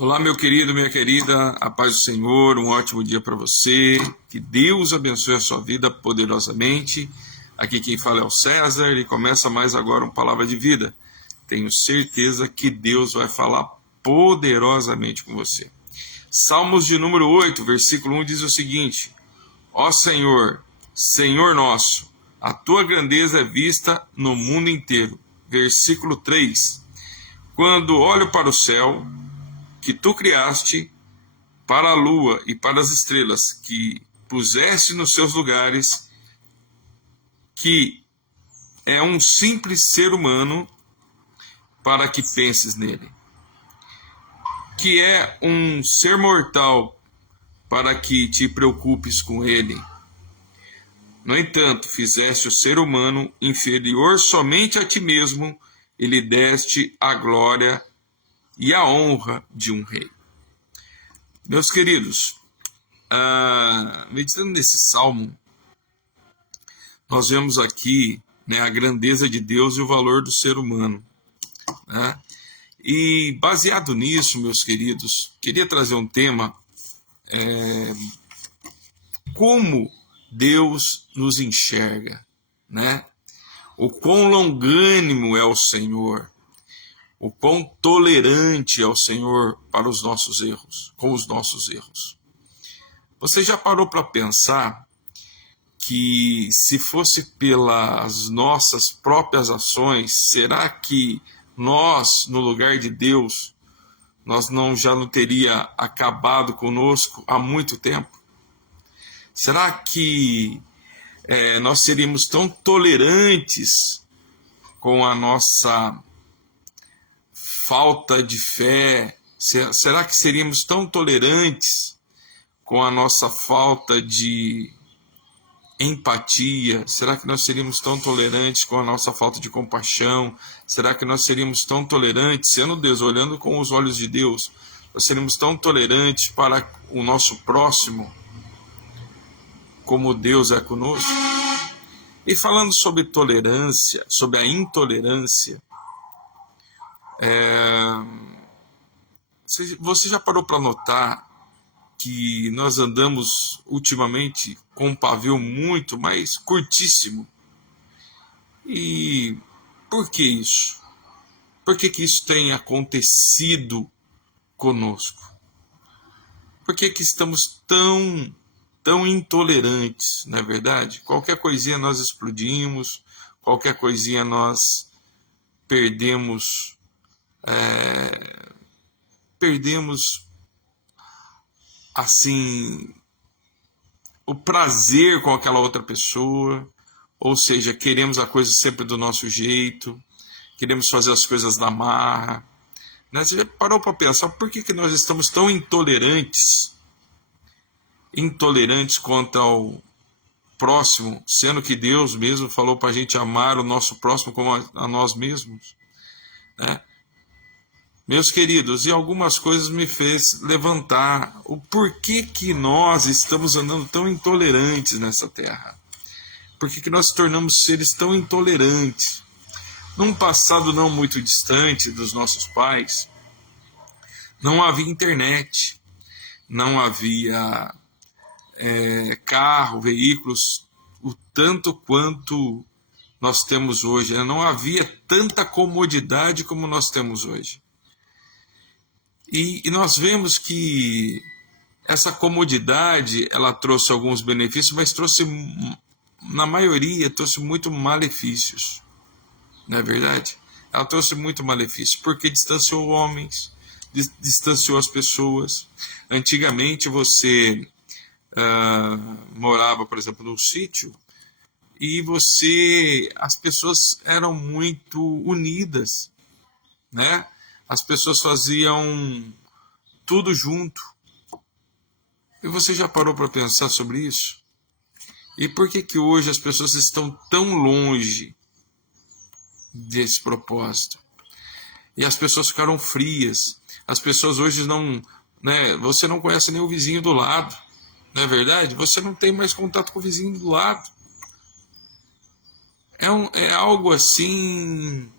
Olá, meu querido, minha querida, a paz do Senhor, um ótimo dia para você, que Deus abençoe a sua vida poderosamente. Aqui quem fala é o César e começa mais agora uma palavra de vida. Tenho certeza que Deus vai falar poderosamente com você. Salmos de número 8, versículo 1 diz o seguinte: Ó Senhor, Senhor nosso, a tua grandeza é vista no mundo inteiro. Versículo 3: Quando olho para o céu, que tu criaste, para a lua e para as estrelas, que puseste nos seus lugares, que é um simples ser humano para que penses nele, que é um ser mortal para que te preocupes com ele. No entanto, fizeste o ser humano inferior somente a ti mesmo e lhe deste a glória e a honra de um rei. Meus queridos, meditando nesse salmo, nós vemos aqui, né, a grandeza de Deus e o valor do ser humano, né? E baseado nisso, meus queridos, queria trazer um tema, como Deus nos enxerga, né? O quão longânimo é o Senhor, o quão tolerante é o Senhor para os nossos erros, com os nossos erros. Você já parou para pensar que se fosse pelas nossas próprias ações, será que nós, no lugar de Deus, nós já não teria acabado conosco há muito tempo? Será que nós seríamos tão tolerantes com a nossa falta de fé? Será que seríamos tão tolerantes com a nossa falta de empatia? Será que nós seríamos tão tolerantes com a nossa falta de compaixão? Será que nós seríamos tão tolerantes, sendo Deus, olhando com os olhos de Deus, nós seríamos tão tolerantes para o nosso próximo como Deus é conosco? E falando sobre tolerância, sobre a intolerância, você já parou para notar que nós andamos ultimamente com um pavio muito mais curtíssimo? E por que isso? Por que isso tem acontecido conosco? Por que estamos tão intolerantes, não é verdade? Qualquer coisinha nós explodimos, qualquer coisinha nós perdemos assim o prazer com aquela outra pessoa, ou seja, queremos a coisa sempre do nosso jeito, queremos fazer as coisas na marra, né? Você já parou para pensar por que nós estamos tão intolerantes quanto ao próximo, sendo que Deus mesmo falou para a gente amar o nosso próximo como a nós mesmos, né? Meus queridos, e algumas coisas me fez levantar o porquê que nós estamos andando tão intolerantes nessa terra. Por que nós nos tornamos seres tão intolerantes? Num passado não muito distante dos nossos pais, não havia internet, não havia carro, veículos, o tanto quanto nós temos hoje. Não havia tanta comodidade como nós temos hoje. E nós vemos que essa comodidade, ela trouxe alguns benefícios, mas trouxe, na maioria, trouxe muito malefícios. Não é verdade? Ela trouxe muito malefício, porque distanciou homens, distanciou as pessoas. Antigamente você morava, por exemplo, num sítio, e as pessoas eram muito unidas, né? As pessoas faziam tudo junto. E você já parou para pensar sobre isso? E por que hoje as pessoas estão tão longe desse propósito? E as pessoas ficaram frias. As pessoas hoje não, né? Você não conhece nem o vizinho do lado, não é verdade? Você não tem mais contato com o vizinho do lado. É algo assim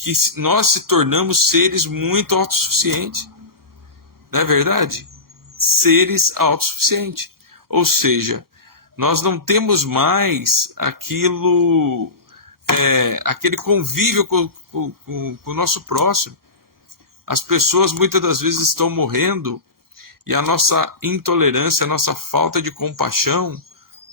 que nós se tornamos seres muito autossuficientes. Não é verdade? Seres autossuficientes. Ou seja, nós não temos mais aquele convívio com o nosso próximo. As pessoas muitas das vezes estão morrendo e a nossa intolerância, a nossa falta de compaixão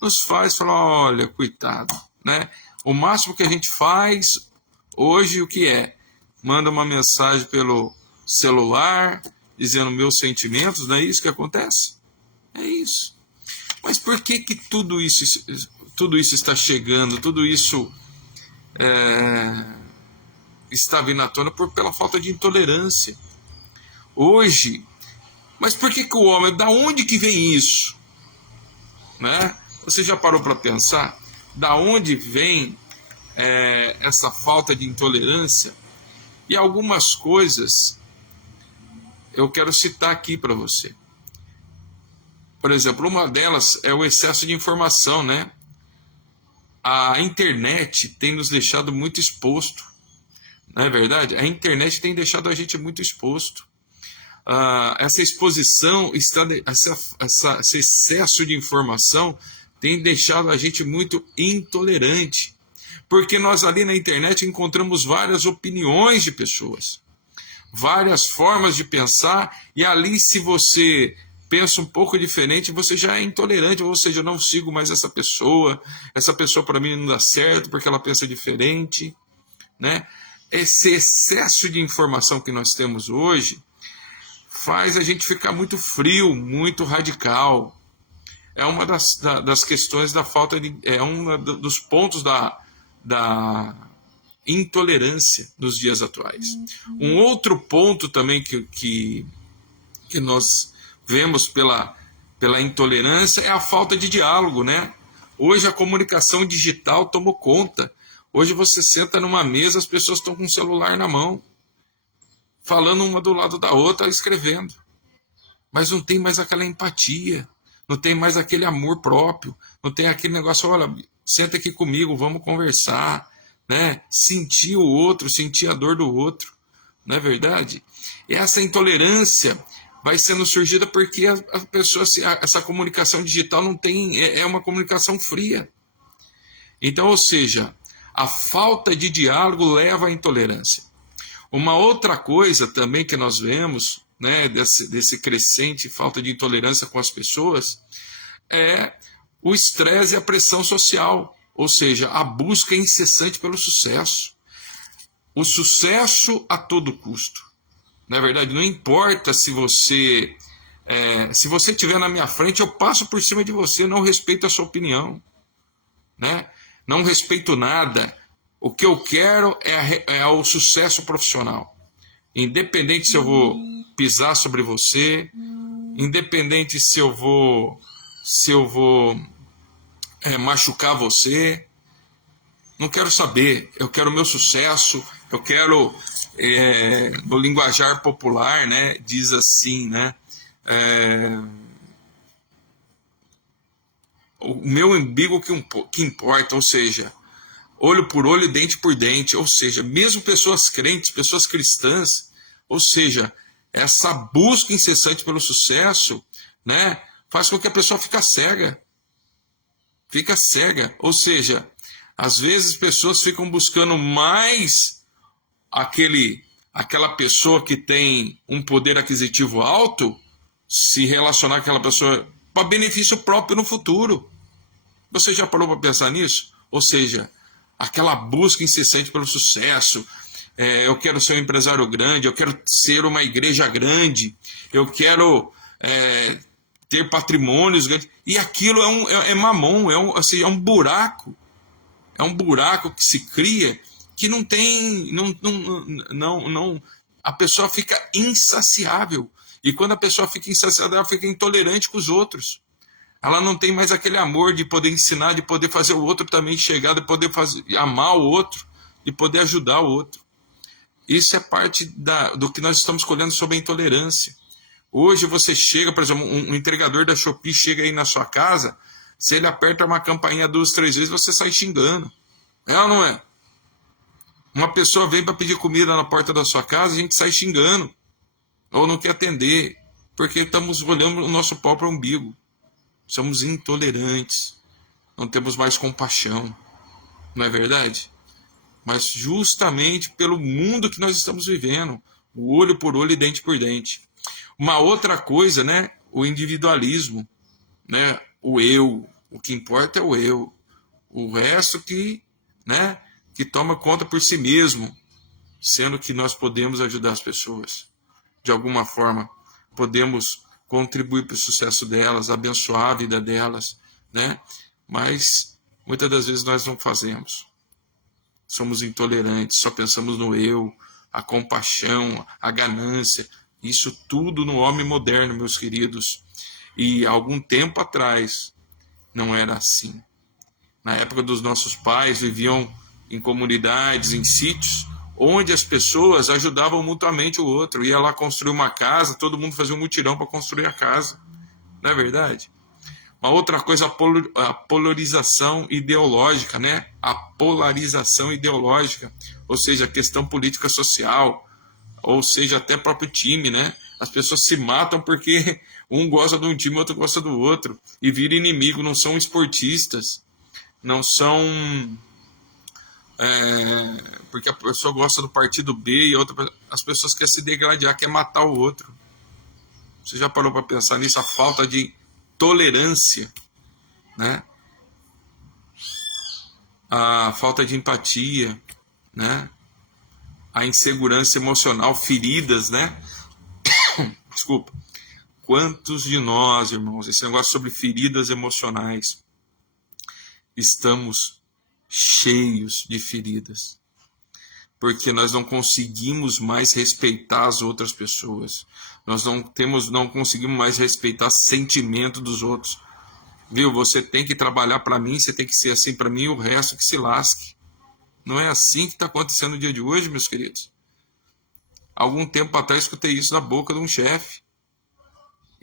nos faz falar, olha, coitado, né? O máximo que a gente faz hoje, o que é? Manda uma mensagem pelo celular, dizendo meus sentimentos, não é isso que acontece? É isso. Mas por que tudo isso está chegando, tudo isso está vindo à tona pela falta de intolerância? Hoje, mas por que o homem, da onde que vem isso? Né? Você já parou para pensar? Da onde vem essa falta de intolerância? E algumas coisas eu quero citar aqui para você. Por exemplo, uma delas é o excesso de informação, né? A internet tem nos deixado muito exposto, não é verdade? A internet tem deixado a gente muito exposto. Essa exposição, esse excesso de informação tem deixado a gente muito intolerante, porque nós ali na internet encontramos várias opiniões de pessoas, várias formas de pensar, e ali se você pensa um pouco diferente, você já é intolerante, ou seja, eu não sigo mais essa pessoa para mim não dá certo porque ela pensa diferente, né? Esse excesso de informação que nós temos hoje faz a gente ficar muito frio, muito radical. É uma das questões da falta de... É um dos pontos da intolerância nos dias atuais. Um outro ponto também que nós vemos pela intolerância é a falta de diálogo, né? Hoje a comunicação digital tomou conta. Hoje você senta numa mesa, as pessoas estão com o celular na mão, falando uma do lado da outra, escrevendo. Mas não tem mais aquela empatia, não tem mais aquele amor próprio, não tem aquele negócio, olha, senta aqui comigo, vamos conversar, né? Sentir o outro, sentir a dor do outro, não é verdade? E essa intolerância vai sendo surgida porque a pessoa, essa comunicação digital não tem, é uma comunicação fria. Então, ou seja, a falta de diálogo leva à intolerância. Uma outra coisa também que nós vemos, né, desse crescente falta de intolerância com as pessoas, é o estresse e a pressão social, ou seja, a busca incessante pelo sucesso. O sucesso a todo custo. Na verdade, não importa se você estiver na minha frente, eu passo por cima de você, eu não respeito a sua opinião, né? Não respeito nada. O que eu quero é o sucesso profissional. Independente se eu vou pisar sobre você, independente se eu vou machucar você, não quero saber. Eu quero o meu sucesso, eu quero, no linguajar popular, né, diz assim, né, o meu umbigo que importa, ou seja, olho por olho, dente por dente, ou seja, mesmo pessoas crentes, pessoas cristãs, ou seja, essa busca incessante pelo sucesso, né, faz com que a pessoa fique cega, ou seja, às vezes pessoas ficam buscando mais aquela pessoa que tem um poder aquisitivo alto, se relacionar com aquela pessoa para benefício próprio no futuro. Você já parou para pensar nisso? Ou seja, aquela busca incessante pelo sucesso, eu quero ser um empresário grande, eu quero ser uma igreja grande, eu quero ter patrimônios grandes, e aquilo é mamon, é um buraco, que se cria, que não tem, não, a pessoa fica insaciável, e quando a pessoa fica insaciável, ela fica intolerante com os outros. Ela não tem mais aquele amor de poder ensinar, de poder fazer o outro também chegar, de poder amar o outro, de poder ajudar o outro. Isso é parte do que nós estamos colhendo sobre a intolerância. Hoje você chega, por exemplo, um entregador da Shopee chega aí na sua casa, se ele aperta uma campainha 2, 3 vezes, você sai xingando. É ou não é? Uma pessoa vem para pedir comida na porta da sua casa, a gente sai xingando, ou não quer atender. porque estamos olhando o nosso próprio umbigo. Somos intolerantes, não temos mais compaixão, não é verdade? Mas justamente pelo mundo que nós estamos vivendo, o olho por olho e dente por dente. Uma outra coisa, né? O individualismo, né? O eu, o que importa é o eu. O resto né? Que toma conta por si mesmo, sendo que nós podemos ajudar as pessoas. De alguma forma, podemos contribuir para o sucesso delas, abençoar a vida delas, né? Mas muitas das vezes nós não fazemos. Somos intolerantes, só pensamos no eu, a compaixão, a ganância. Isso tudo no homem moderno, meus queridos. E algum tempo atrás não era assim. Na época dos nossos pais, viviam em comunidades, em sítios, onde as pessoas ajudavam mutuamente o outro. Ia lá construir uma casa, todo mundo fazia um mutirão para construir a casa. Não é verdade? Uma outra coisa, a polarização ideológica, né? A polarização ideológica, ou seja, a questão política social, ou seja, até próprio time, né? As pessoas se matam porque um gosta de um time, outro gosta do outro, e vira inimigo, não são esportistas, não são... porque a pessoa gosta do partido B e outra, as pessoas querem se degradar, querem matar o outro. Você já parou para pensar nisso? A falta de tolerância, né? A falta de empatia, né? A insegurança emocional, feridas, né? Desculpa. Quantos de nós, irmãos, esse negócio sobre feridas emocionais, estamos cheios de feridas, porque nós não conseguimos mais respeitar as outras pessoas, nós não conseguimos mais respeitar o sentimento dos outros, viu? Você tem que trabalhar para mim, você tem que ser assim para mim, e o resto que se lasque. Não é assim que está acontecendo no dia de hoje, meus queridos. Algum tempo atrás escutei isso na boca de um chefe,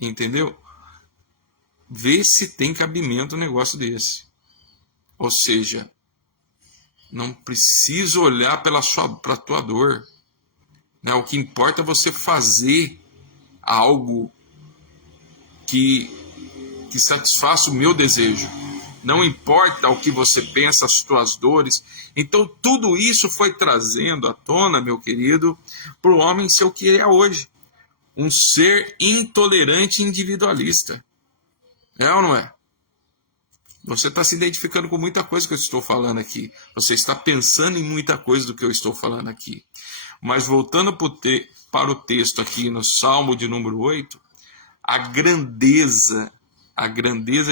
entendeu? Vê se tem cabimento um negócio desse. Ou seja, não precisa olhar para a tua dor, né? O que importa é você fazer algo que satisfaça o meu desejo. Não importa o que você pensa, as tuas dores. Então tudo isso foi trazendo à tona, meu querido, para o homem ser o que ele é hoje. Um ser intolerante e individualista. É ou não é? Você está se identificando com muita coisa que eu estou falando aqui. Você está pensando em muita coisa do que eu estou falando aqui. Mas voltando para o texto aqui no Salmo de número 8, a grandeza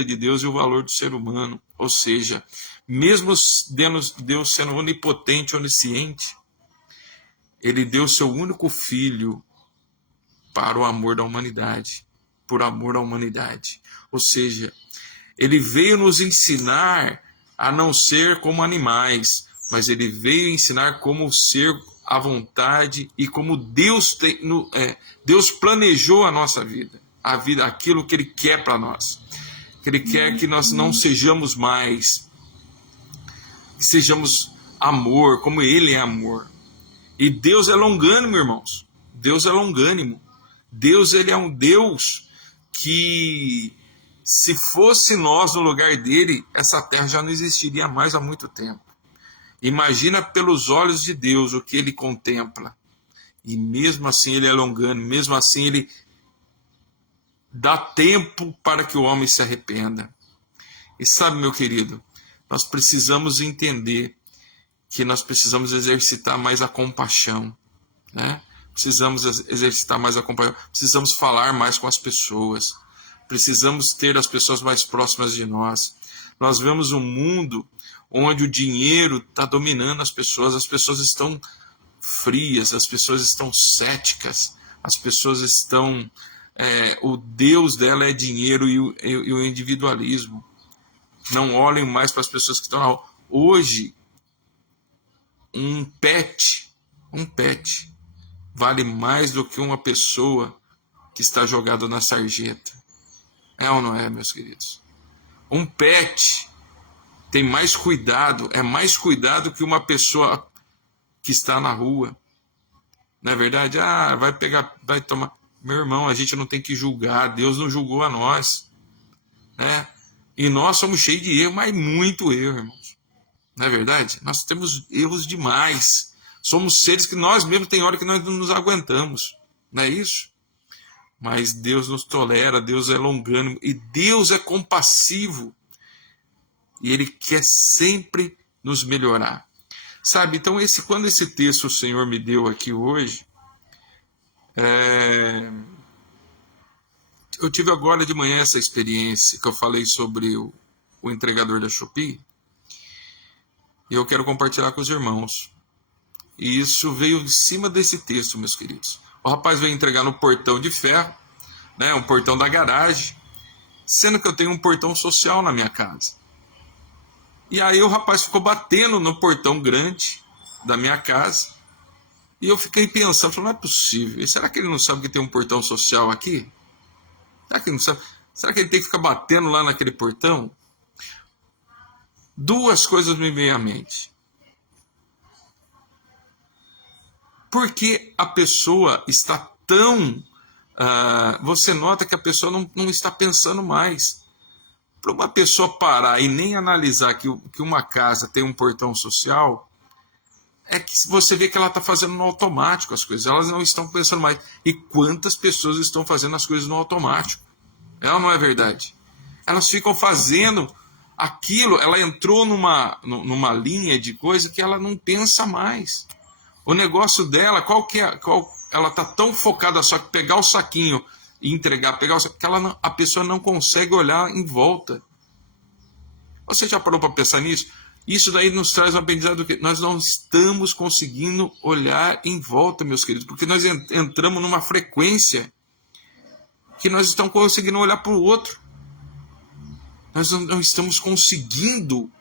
de Deus e o valor do ser humano. Ou seja, mesmo Deus sendo onipotente, onisciente, ele deu seu único filho para o amor da humanidade, por amor à humanidade. Ou seja, ele veio nos ensinar a não ser como animais, mas ele veio ensinar como ser à vontade e como Deus planejou a nossa vida, aquilo que ele quer para nós. Que ele quer que nós não sejamos mais, que sejamos amor, como ele é amor. E Deus é longânimo, irmãos. Deus é longânimo. Deus, ele é um Deus que, se fosse nós no lugar dele, essa terra já não existiria mais há muito tempo. Imagina pelos olhos de Deus o que ele contempla. E mesmo assim ele é longânimo, mesmo assim ele dá tempo para que o homem se arrependa. E sabe, meu querido, nós precisamos entender que nós precisamos exercitar mais a compaixão, né? Precisamos exercitar mais a compaixão, precisamos falar mais com as pessoas, precisamos ter as pessoas mais próximas de nós. Nós vemos um mundo onde o dinheiro está dominando as pessoas estão frias, as pessoas estão céticas, as pessoas estão... o Deus dela é dinheiro e o individualismo. Não olhem mais para as pessoas que estão lá. Hoje, um pet vale mais do que uma pessoa que está jogada na sarjeta. É ou não é, meus queridos? Um pet tem mais cuidado, é mais cuidado que uma pessoa que está na rua. Não é verdade? Vai tomar... Meu irmão, a gente não tem que julgar, Deus não julgou a nós, né? E nós somos cheios de erro, mas muito erro, irmãos. Não é verdade? Nós temos erros demais. Somos seres que nós mesmos tem hora que nós não nos aguentamos. Não é isso? Mas Deus nos tolera, Deus é longânimo e Deus é compassivo. E Ele quer sempre nos melhorar. Sabe, então quando esse texto o Senhor me deu aqui hoje, eu tive agora de manhã essa experiência que eu falei sobre o entregador da Shopee, e eu quero compartilhar com os irmãos. E isso veio em cima desse texto, meus queridos. O rapaz veio entregar no portão de ferro, né, um portão da garagem, sendo que eu tenho um portão social na minha casa. E aí o rapaz ficou batendo no portão grande da minha casa. E eu fiquei pensando, não é possível. Será que ele não sabe que tem um portão social aqui? Será que ele não sabe? Será que ele tem que ficar batendo lá naquele portão? Duas coisas me veio à mente. Por que a pessoa está tão... você nota que a pessoa não está pensando mais. Para uma pessoa parar e nem analisar que uma casa tem um portão social, é que você vê que ela está fazendo no automático as coisas, elas não estão pensando mais. E quantas pessoas estão fazendo as coisas no automático? Ela não é verdade. Elas ficam fazendo aquilo, ela entrou numa linha de coisa que ela não pensa mais. O negócio dela, ela está tão focada só que pegar o saquinho e entregar, que a pessoa não consegue olhar em volta. Você já parou para pensar nisso? Isso daí nos traz um aprendizado do que nós não estamos conseguindo olhar em volta, meus queridos, porque nós entramos numa frequência que nós estamos conseguindo olhar para o outro. Nós não estamos conseguindo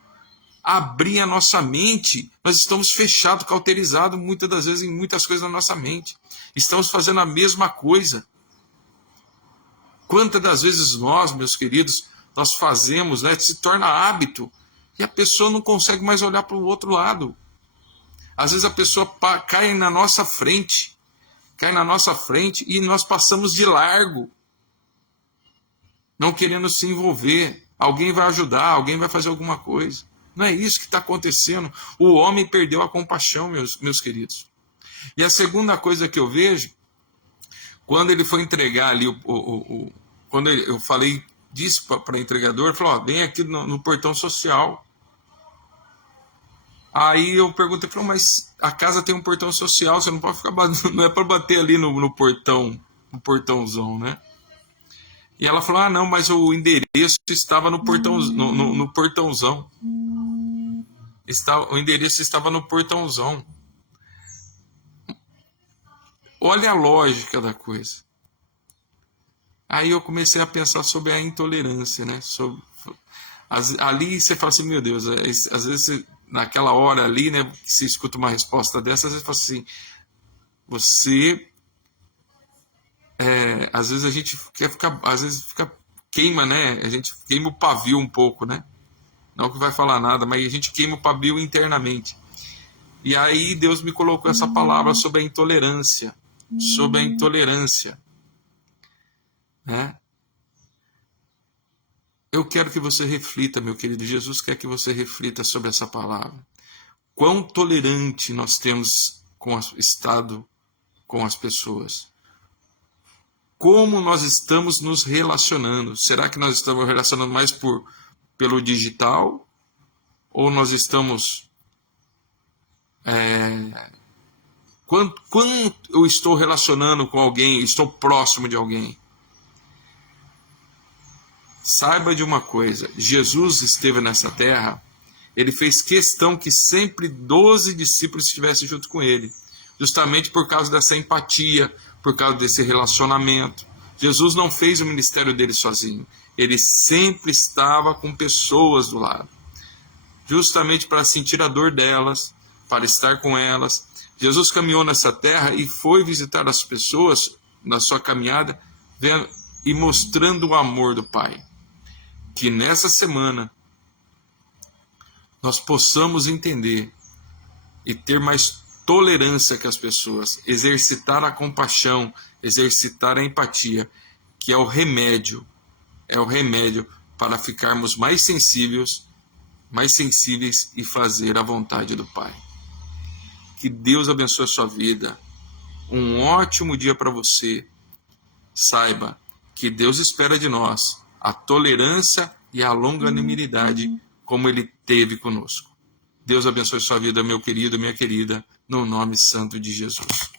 abrir a nossa mente, nós estamos fechados, cauterizados muitas das vezes em muitas coisas na nossa mente. Estamos fazendo a mesma coisa. Quantas das vezes nós, meus queridos, nós fazemos, né, se torna hábito, e a pessoa não consegue mais olhar para o outro lado. Às vezes a pessoa cai na nossa frente e nós passamos de largo, não querendo se envolver. Alguém vai ajudar, alguém vai fazer alguma coisa. Não é isso que está acontecendo. O homem perdeu a compaixão, meus queridos. E a segunda coisa que eu vejo, quando ele foi entregar ali, quando eu falei disso para o entregador, ele falou, vem aqui no portão social. Aí eu perguntei, mas a casa tem um portão social, você não pode ficar batendo, não é para bater ali no portãozão, né? E ela falou, não, mas o endereço estava no portãozão. O endereço estava no portãozão. Olha a lógica da coisa. Aí eu comecei a pensar sobre a intolerância, né? Ali você fala assim, meu Deus, às vezes naquela hora ali, né, que você escuta uma resposta dessa, às vezes você fala assim, às vezes a gente quer ficar, às vezes queima, né? A gente queima o pavio um pouco, né? Não que vai falar nada, mas a gente queima o pavio internamente. E aí Deus me colocou essa palavra sobre a intolerância. Sobre a intolerância. Né? Eu quero que você reflita, meu querido. Jesus quer que você reflita sobre essa palavra. Quão tolerante nós temos estado com as pessoas. Como nós estamos nos relacionando. Será que nós estamos relacionando mais pelo digital? Ou nós estamos... Quanto eu estou relacionando com alguém, estou próximo de alguém? Saiba de uma coisa, Jesus esteve nessa terra, ele fez questão que sempre 12 discípulos estivessem junto com ele, justamente por causa dessa empatia, por causa desse relacionamento. Jesus não fez o ministério dele sozinho, ele sempre estava com pessoas do lado, justamente para sentir a dor delas, para estar com elas. Jesus caminhou nessa terra e foi visitar as pessoas na sua caminhada, vendo e mostrando o amor do Pai. Que nessa semana nós possamos entender e ter mais tolerância com as pessoas, exercitar a compaixão, exercitar a empatia, que é o remédio para ficarmos mais sensíveis e fazer a vontade do Pai. Que Deus abençoe a sua vida. Um ótimo dia para você. Saiba que Deus espera de nós a tolerância e a longanimidade como Ele teve conosco. Deus abençoe sua vida, meu querido, minha querida, no nome santo de Jesus.